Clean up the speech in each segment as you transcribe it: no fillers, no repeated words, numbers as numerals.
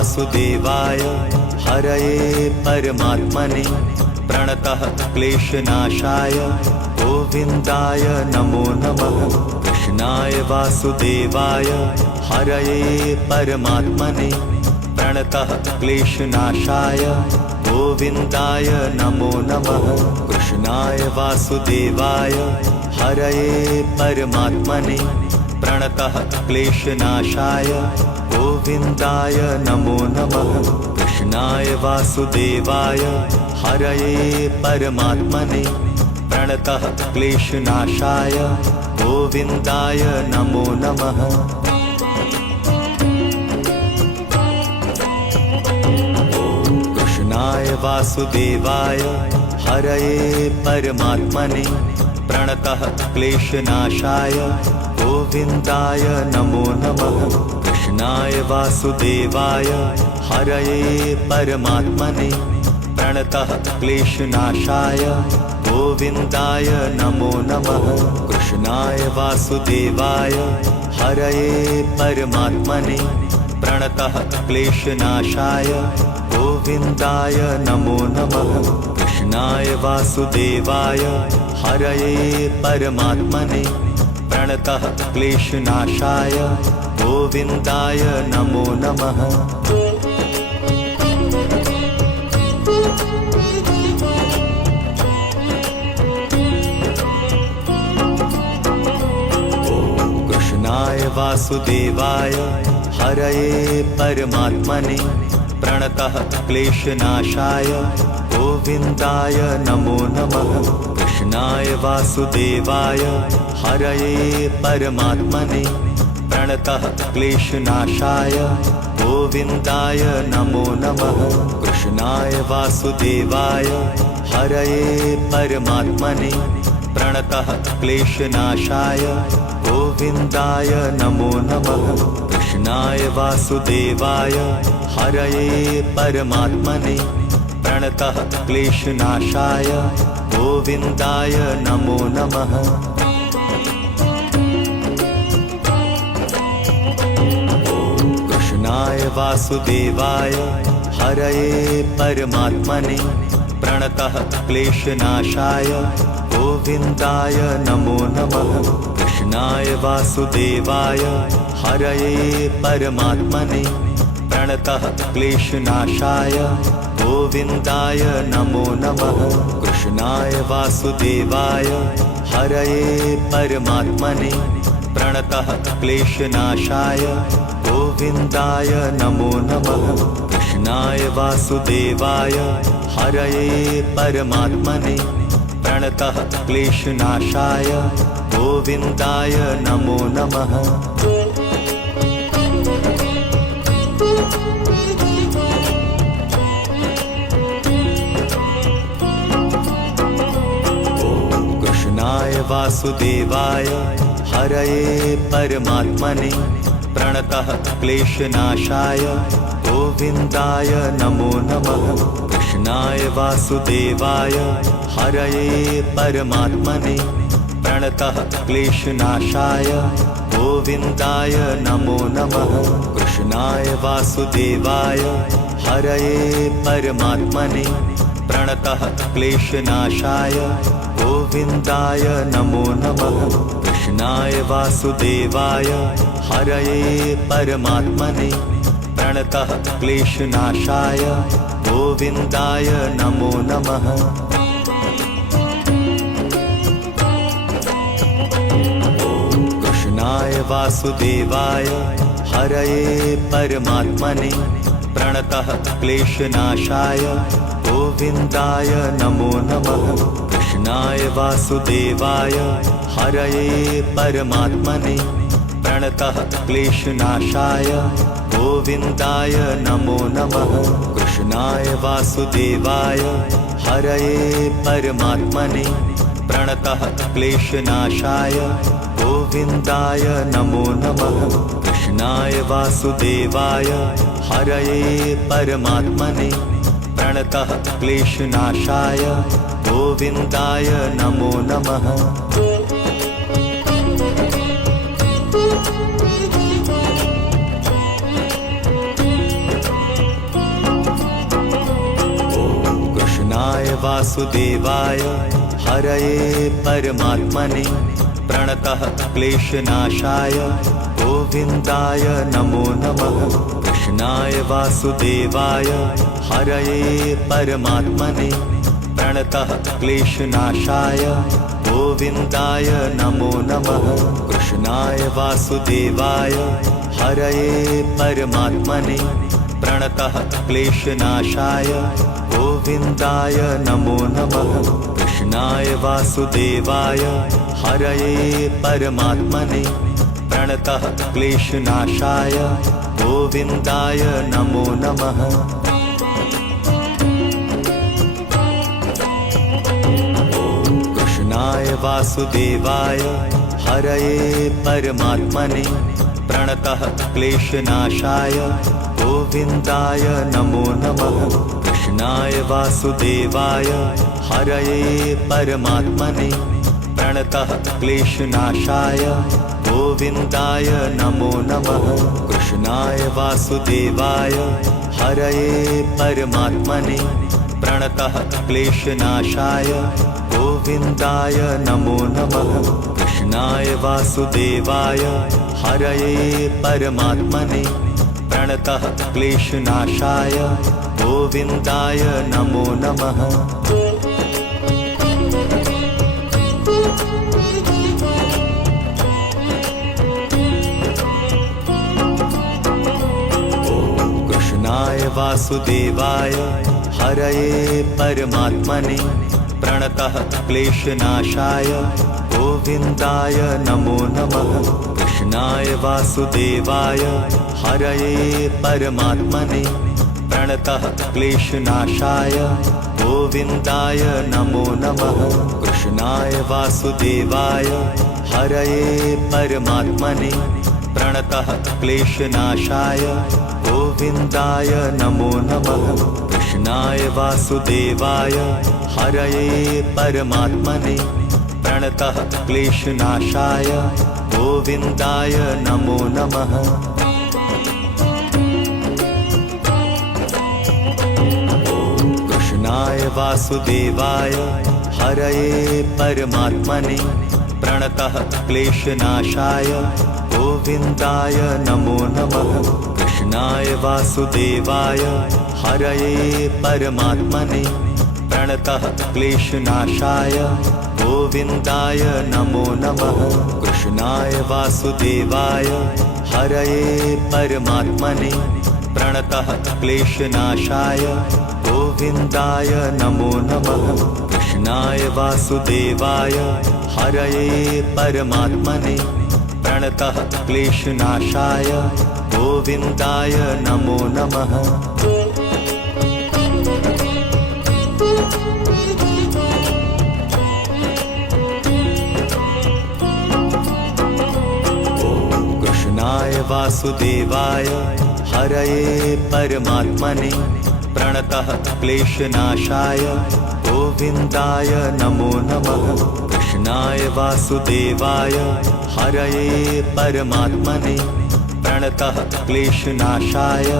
वासुदेवाय हरये परमात्मने प्रणतः क्लेशनाशाय गोविन्दाय नमो नमः। कृष्णाय वासुदेवाय हरये परमात्मने प्रणतः क्लेशनाशाय गोविन्दाय नमो नमः। कृष्णाय वासुदेवाय हरये परमात्मने प्रणतः क्लेशनाशाय गोविन्दाय नमो नमः। कृष्णाय वासुदेवाय हरये परमात्मने प्रणतः क्लेशनाशाय गोविन्दाय नमो नमः। कृष्णाय वासुदेवाय हरये परमात्मने प्रणतः क्लेशनाशाय गोविन्दाय नमो नमः। कृष्णाय वासुदेवाय हरये परमात्मने प्रणतः क्लेशनाशाय गोविन्दाय नमो नमः। कृष्णाय वासुदेवाय हरये परमात्मने प्रणतः क्लेशनाशाय गोविन्दाय नमो नमः। कृष्णाय वासुदेवाय हरये परमात्मने प्रणतः क्लेशनाशाय गोविन्दाय नमो नमः। कृष्णाय वासुदेवाय हरये परमात्मने प्रणतः क्लेशनाशाय गोविन्दाय नमो नमः। कृष्णाय वासुदेवाय हरये परमात्मने प्रणतः क्लेशनाशाय गोविन्दाय नमो नमः। कृष्णाय वासुदेवाय हरये परमात्मने प्रणतः क्लेशनाशाय गोविन्दाय नमो नमः। कृष्णाय वासुदेवाय हरये परमात्मने प्रणतः क्लेशनाशाय गोविन्दाय नमो नमः। कृष्णाय वासुदेवाय हरये परमात्मने प्रणतः क्लेशनाशाय गोविन्दाय नमो नमः। कृष्णाय वासुदेवाय हरये परमात्मने प्रणतः क्लेशनाशाय गोविन्दाय नमो नमः। कृष्णाय वासुदेवाय हरये परमात्मने प्रणतः क्लेशनाशाय गोविन्दाय नमो नमः। कृष्णाय वासुदेवाय हरये परमात्मने प्रणतः क्लेशनाशाय गोविन्दाय नमो नमः। कृष्णाय वासुदेवाय हरये परमात्मने प्रणतः क्लेशनाशाय गोविन्दाय नमो नमः। कृष्णाय वासुदेवाय हरये परमात्मने प्रणतः क्लेशनाशाय गोविन्दाय नमो नमः। कृष्णाय वासुदेवाय हरये परमात्मने प्रणतः क्लेशनाशाय गोविन्दाय नमो नमः। कृष्णाय वासुदेवाय हरये परमात्मने प्रणतः क्लेशनाशाय गोविन्दाय नमो नमः। कृष्णाय वासुदेवाय हरये परमात्मने प्रणतः क्लेशनाशाय गोविन्दाय नमो नमः। कृष्णाय वासुदेवाय हरये परमात्मने प्रणतः क्लेशनाशाय गोविन्दाय नमो नमः। कृष्णाय वासुदेवाय हरये परमात्मने प्रणतः क्लेशनाशाय गोविन्दाय नमो नमः। कृष्णाय वासुदेवाय हरये परमात्मने प्रणतः क्लेशनाशाय गोविन्दाय नमो नमः। कृष्णाय वासुदेवाय हरये परमात्मने प्रणतः क्लेशनाशाय गोविन्दाय नमो नमः। कृष्णाय वासुदेवाय हरये परमात्मने प्रणतः क्लेशनाशाय गोविन्दाय नमो नमः। कृष्णाय वासुदेवाय हरये परमात्मने प्रणतः क्लेशनाशाय गोविन्दाय नमो नमः। कृष्णाय वासुदेवाय हरये परमात्मने प्रणतः क्लेशनाशाय गोविन्दाय नमो नमः। कृष्णाय वासुदेवाय हरये परमात्मने प्रणतः क्लेशनाशाय गोविन्दाय नमो नमः। कृष्णाय वासुदेवाय हरये परमात्मने प्रणतः क्लेशनाशाय गोविन्दाय नमो नमः। कृष्णाय वासुदेवाय हरये परमात्मने प्रणतः क्लेशनाशाय गोविन्दाय नमो नमः। कृष्णाय वासुदेवाय हरये परमात्मने प्रणतः क्लेशनाशाय गोविन्दाय नमो नमः। कृष्णाय वासुदेवाय हरये परमात्मने प्रणतः क्लेशनाशाय गोविन्दाय नमो नमः। कृष्णाय वासुदेवाय हरये परमात्मने प्रणतः क्लेशनाशाय गोविन्दाय नमो नमः। कृष्णाय वासुदेवाय हरये परमात्मने प्रणतः क्लेशनाशाय गोविन्दाय नमो नमः। कृष्णाय वासुदेवाय हरये परमात्मने प्रणतः क्लेशनाशाय गोविन्दाय नमो नमः। कृष्णाय वासुदेवाय हरये परमात्मने प्रणतः क्लेशनाशाय गोविन्दाय नमो नमः। कृष्णाय वासुदेवाय हरये परमात्मने प्रणतः क्लेशनाशाय गोविन्दाय नमो नमः। कृष्णाय वासुदेवाय हरये परमात्मने प्रणतः क्लेशनाशाय गोविन्दाय नमो नमः। कृष्णाय वासुदेवाय हरये परमात्मने प्रणतः क्लेशनाशाय गोविन्दाय नमो नमः। कृष्णाय वासुदेवाय हरये परमात्मने प्रणतः क्लेशनाशाय गोविन्दाय नमो नमः। कृष्णाय वासुदेवाय हरये परमात्मने प्रणतः क्लेशनाशाय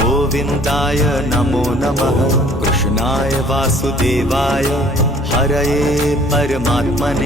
गोविन्दाय नमो नमः। कृष्णाय वासुदेवाय हरये परमात्मने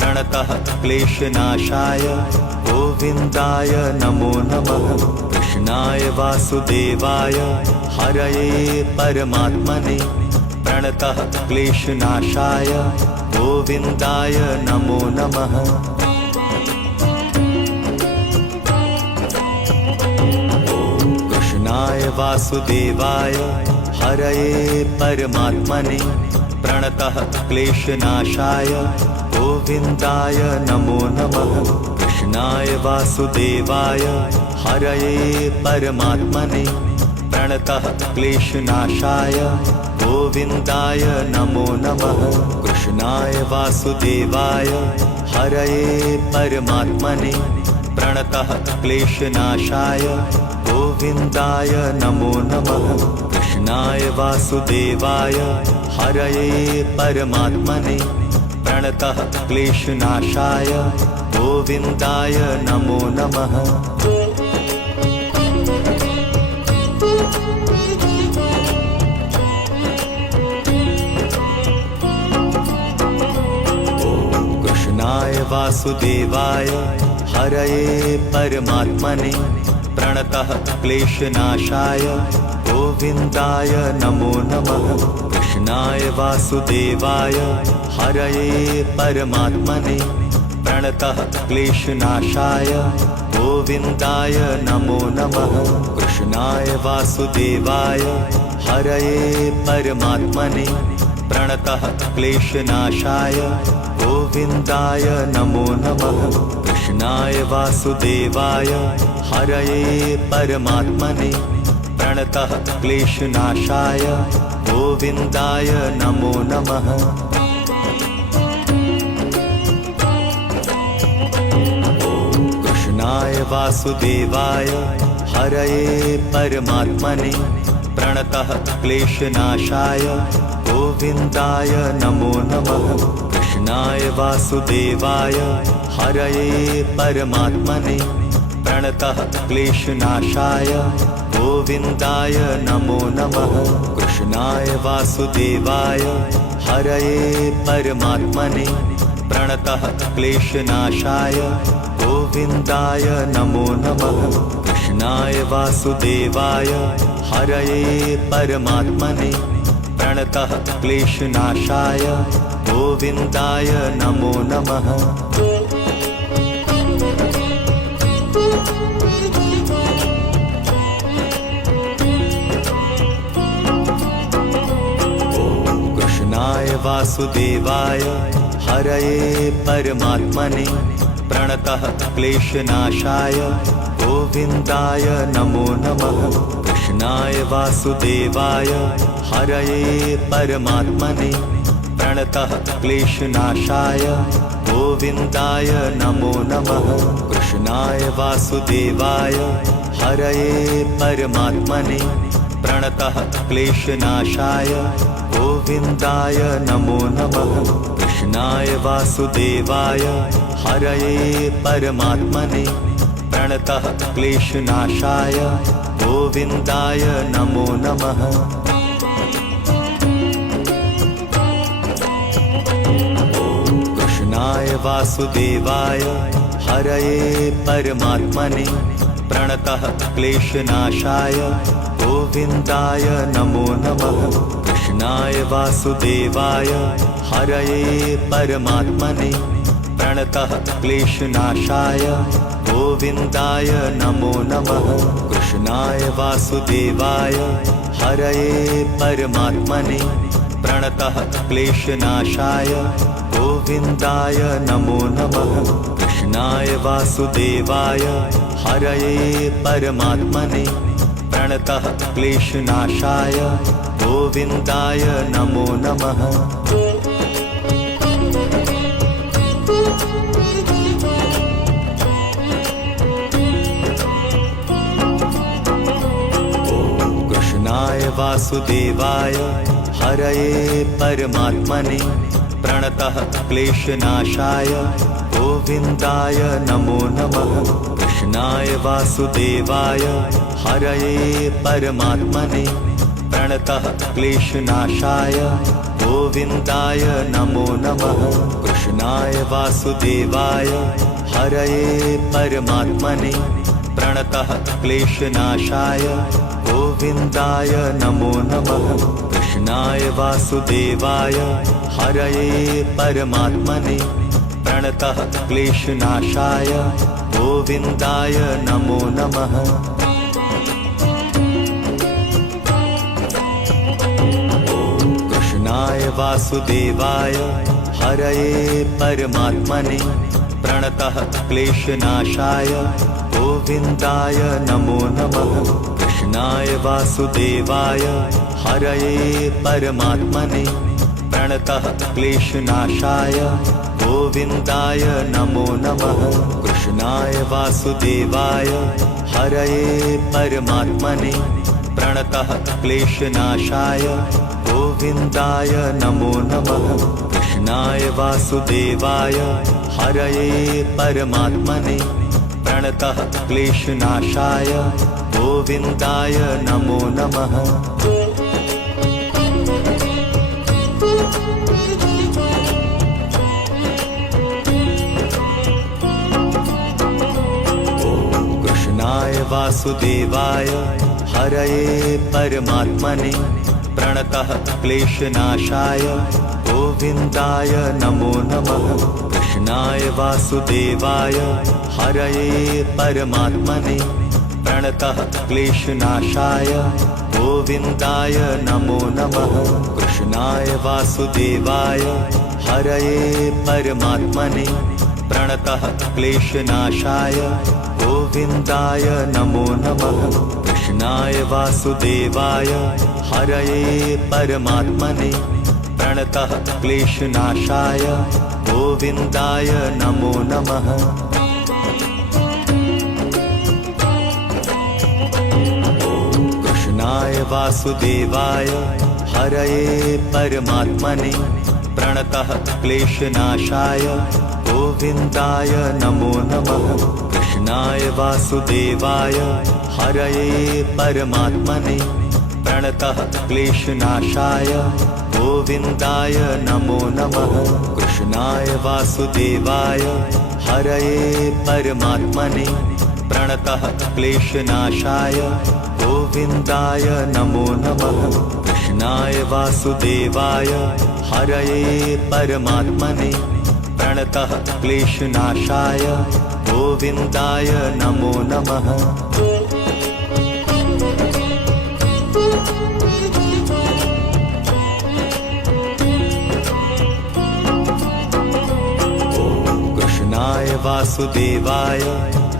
प्रणतः क्लेशनाशाय गोविन्दाय नमो नमः। कृष्णाय वासुदेवाय हरये परमात्मने प्रणतः क्लेशनाशाय गोविन्दाय नमो नमः। कृष्णाय वासुदेवाय हरये परमात्मने प्रणतः क्लेशनाशाय गोविन्दाय नमो नमः। कृष्णाय वासुदेवाय हरये परमात्मने प्रणतः क्लेशनाशाय गोविन्दाय नमो नमः। कृष्णाय वासुदेवाय हरये परमात्मने प्रणतः क्लेशनाशाय गोविन्दाय नमो नमः। कृष्णाय वासुदेवाय हरये परमात्मने प्रणतः क्लेशनाशाय गोविन्दाय नमो नमः। कृष्णाय वासुदेवाय हरये परमात्मने प्रणतः क्लेशनाशाय गोविन्दाय नमो नमः। कृष्णाय वासुदेवाय हरये परमात्मने प्रणतः क्लेशनाशाय गोविन्दाय नमो नमः। कृष्णाय वासुदेवाय हरये परमात्मने प्रणतः क्लेशनाशाय गोविन्दाय नमो नमः। कृष्णाय वासुदेवाय हरये परमात्मने प्रणतः क्लेशनाशाय गोविन्दाय नमो नमः। कृष्णाय वासुदेवाय हरये परमात्मने प्रणतः क्लेशनाशाय गोविन्दाय नमो नमः। कृष्णाय वासुदेवाय हरये परमात्मने प्रणतः क्लेशनाशाय गोविन्दाय नमो नमः। कृष्णाय वासुदेवाय हरये परमात्मने प्रणतः क्लेशनाशाय गोविन्दाय नमो नमः। कृष्णाय वासुदेवाय हरये परमात्मने प्रणतः क्लेशनाशाय गोविन्दाय नमो नमः। कृष्णाय वासुदेवाय हरये परमात्मने प्रणतः क्लेशनाशाय गोविन्दाय नमो नमः। कृष्णाय वासुदेवाय हरये परमात्मने प्रणतः क्लेशनाशाय गोविन्दाय नमो नमः। कृष्णाय वासुदेवाय हरये परमात्मने प्रणतः क्लेशनाशाय गोविन्दाय नमो नमः। कृष्णाय वासुदेवाय हरये परमात्मने प्रणतः क्लेशनाशाय गोविन्दाय नमो नमः। कृष्णाय वासुदेवाय हरये परमात्मने प्रणतः क्लेशनाशाय गोविन्दाय नमो नमः। कृष्णाय वासुदेवाय हरये परमात्मने प्रणतः क्लेशनाशाय गोविन्दाय नमो नमः। कृष्णाय वासुदेवाय हरये परमात्मने प्रणतः क्लेशनाशाय गोविन्दाय नमो नमः। कृष्णाय वासुदेवाय हरये परमात्मने प्रणतः क्लेशनाशाय गोविन्दाय नमो नमः। कृष्णाय वासुदेवाय हरये परमात्मने प्रणतः क्लेशनाशाय गोविन्दाय नमो नमः। कृष्णाय वासुदेवाय हरये परमात्मने प्रणतः क्लेशनाशाय गोविन्दाय नमो नमः। कृष्णाय वासुदेवाय हरये परमात्मने प्रणतः क्लेशनाशाय गोविन्दाय नमो नमः। कृष्णाय वासुदेवाय हरये परमात्मने प्रणतः क्लेशनाशाय गोविन्दाय नमो नमः। कृष्णाय वासुदेवाय हरये परमात्मने प्रणतः क्लेशनाशाय गोविन्दाय नमो नमः। कृष्णाय वासुदेवाय हरये परमात्मने प्रणतः क्लेशनाशाय गोविन्दाय नमो नमः। कृष्णाय वासुदेवाय हरये परमात्मने प्रणतः क्लेशनाशाय गोविन्दाय नमो नमः। कृष्णाय वासुदेवाय हरये परमात्मने प्रणतः क्लेशनाशाय गोविन्दाय नमो नमः। वासुदेवाय हरये परमात्मने प्रणतः क्लेशनाशाय गोविन्दाय नमो नमः। कृष्णाय वासुदेवाय हरये परमात्मने प्रणतः क्लेशनाशाय गोविन्दाय नमो नमः। कृष्णाय वासुदेवाय हरये परमात्मने प्रणतः क्लेशनाशाय गोविन्दाय नमो नमः। कृष्णाय वासुदेवाय हरये परमात्मने प्रणतः क्लेशनाशाय गोविन्दाय नमो नमः। कृष्णाय वासुदेवाय हरये परमात्मने प्रणतः क्लेशनाशाय गोविन्दाय नमो नमः। कृष्णाय वासुदेवाय हरये परमात्मने प्रणतः क्लेशनाशाय गोविन्दाय नमो नमः। कृष्णाय वासुदेवाय हरये परमात्मने प्रणतः क्लेशनाशाय गोविन्दाय नमो नमः। कृष्णाय वासुदेवाय हरये परमात्मने प्रणतः क्लेशनाशाय गोविन्दाय नमो नमः। कृष्णाय वासुदेवाय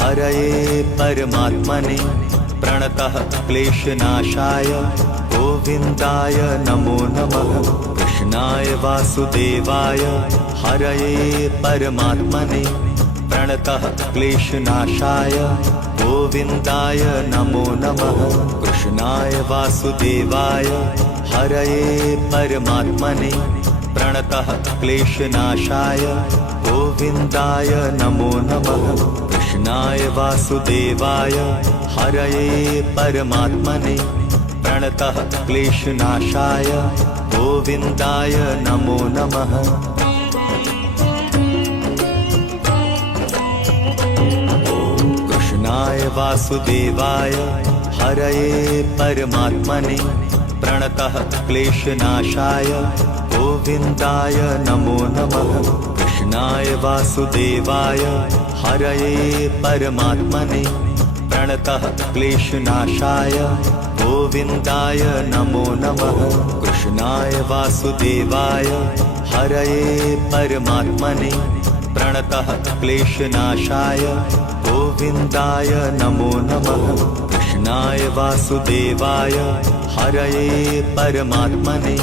हरये परमात्मने प्रणतः क्लेशनाशाय गोविन्दाय नमो नमः। कृष्णाय वासुदेवाय हरये परमात्मने प्रणतः क्लेशनाशाय गोविन्दाय नमो नमः। कृष्णाय वासुदेवाय हरये परमात्मने प्रणतः क्लेशनाशाय गोविन्दाय नमो नमः। कृष्णाय वासुदेवाय हरये परमात्मने प्रणतः क्लेशनाशाय गोविन्दाय नमो नमः। कृष्णाय वासुदेवाय हरये परमात्मने प्रणतः क्लेशनाशाय गोविन्दाय नमो नमः। कृष्णाय वासुदेवाय हरये परमात्मने प्रणतः क्लेशनाशाय गोविन्दाय नमो नमः। कृष्णाय वासुदेवाय हरये परमात्मने प्रणतः क्लेशनाशाय गोविन्दाय नमो नमः। कृष्णाय वासुदेवाय हरये परमात्मने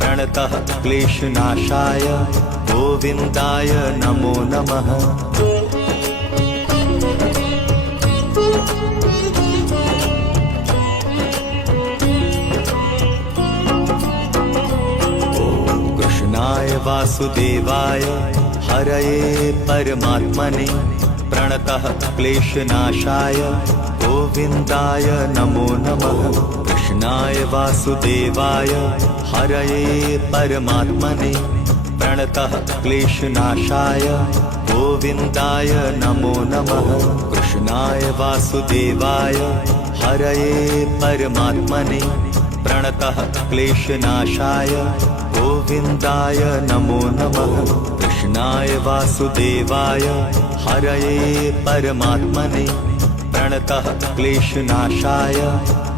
प्रणतः क्लेशनाशाय गोविन्दाय नमो नमः। कृष्णाय वासुदेवाय हरये परमात्मने प्रणतः क्लेशनाशाय गोविन्दाय नमो नमः। कृष्णाय वासुदेवाय हरये परमात्मने प्रणतः क्लेशनाशाय गोविन्दाय नमो नमः। कृष्णाय वासुदेवाय हरये परमात्मने प्रणतः क्लेशनाशाय गोविन्दाय नमो नमः। कृष्णाय वासुदेवाय हरये परमात्मने प्रणतः क्लेशनाशाय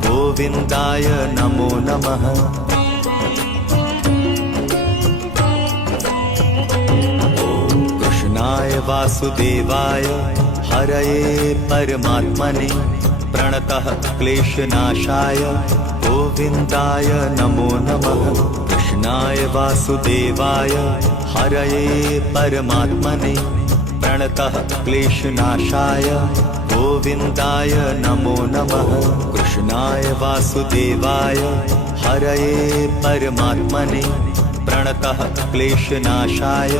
गोविन्दाय नमो नमः। कृष्णाय वासुदेवाय हरये परमात्मने प्रणतः क्लेशनाशाय गोविन्दाय नमो नमः। कृष्णाय वासुदेवाय हरये परमात्मने प्रणतः क्लेशनाशाय गोविन्दाय नमो नमः। कृष्णाय वासुदेवाय हरये परमात्मने प्रणतः क्लेशनाशाय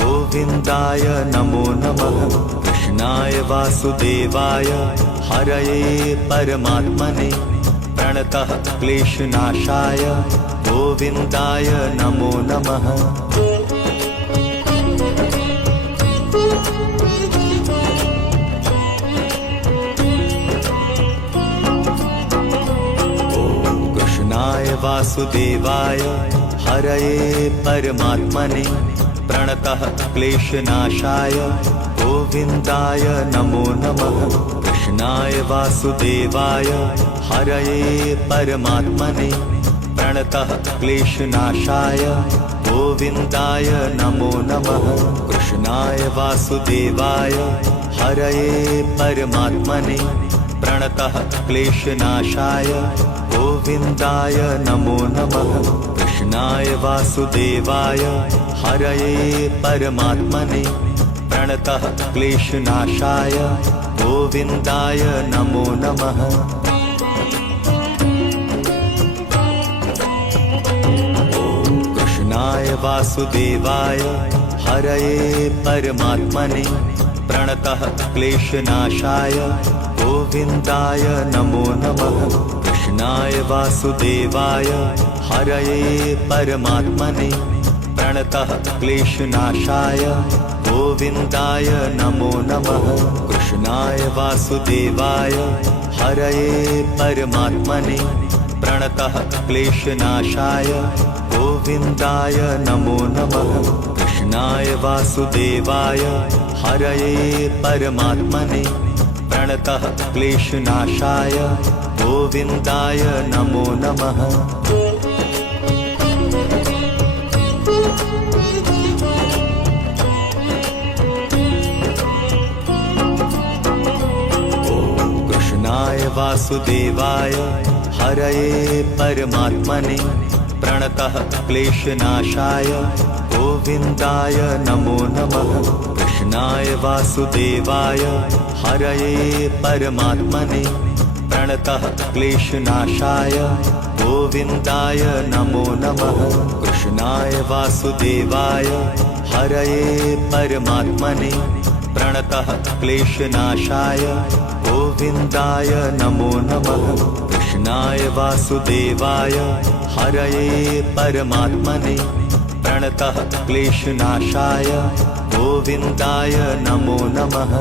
गोविन्दाय नमो नमः। कृष्णाय वासुदेवाय हरये परमात्मने प्रणतः क्लेशनाशाय गोविन्दाय नमो नमः। वासुदेवाय हरये परमात्मने प्रणतः क्लेशनाशाय गोविन्दाय नमो नमः। कृष्णाय वासुदेवाय हरये परमात्मने प्रणतः क्लेशनाशाय गोविन्दाय नमो नमः। कृष्णाय वासुदेवाय हरये परमात्मने प्रणतः क्लेशनाशाय गोविन्दाय नमो नमः। कृष्णाय वासुदेवाय हरये परमात्मने प्रणतः क्लेशनाशाय गोविन्दाय नमो नमः। कृष्णाय वासुदेवाय हरये परमात्मने प्रणतः क्लेशनाशाय गोविन्दाय नमो नमः। कृष्णाय वासुदेवाय हरये परमात्मने प्रणतः क्लेशनाशाय गोविन्दाय नमो नमः। कृष्णाय वासुदेवाय हरये परमात्मने प्रणतः क्लेशनाशाय गोविन्दाय नमो नमः। कृष्णाय वासुदेवाय हरये परमात्मने प्रणतः क्लेशनाशाय गोविन्दाय नमो नमः। कृष्णाय वासुदेवाय हरये परमात्मने प्रणतः क्लेशनाशाय गोविन्दाय नमो नमः। कृष्णाय वासुदेवाय हरये परमात्मने प्रणतः क्लेशनाशाय गोविन्दाय नमो नमः। कृष्णाय वासुदेवाय हरये परमात्मने प्रणतः क्लेशनाशाय गोविन्दाय नमो नमः। कृष्णाय वासुदेवाय हरये परमात्मने प्रणतः क्लेशनाशाय गोविन्दाय नमो नमः।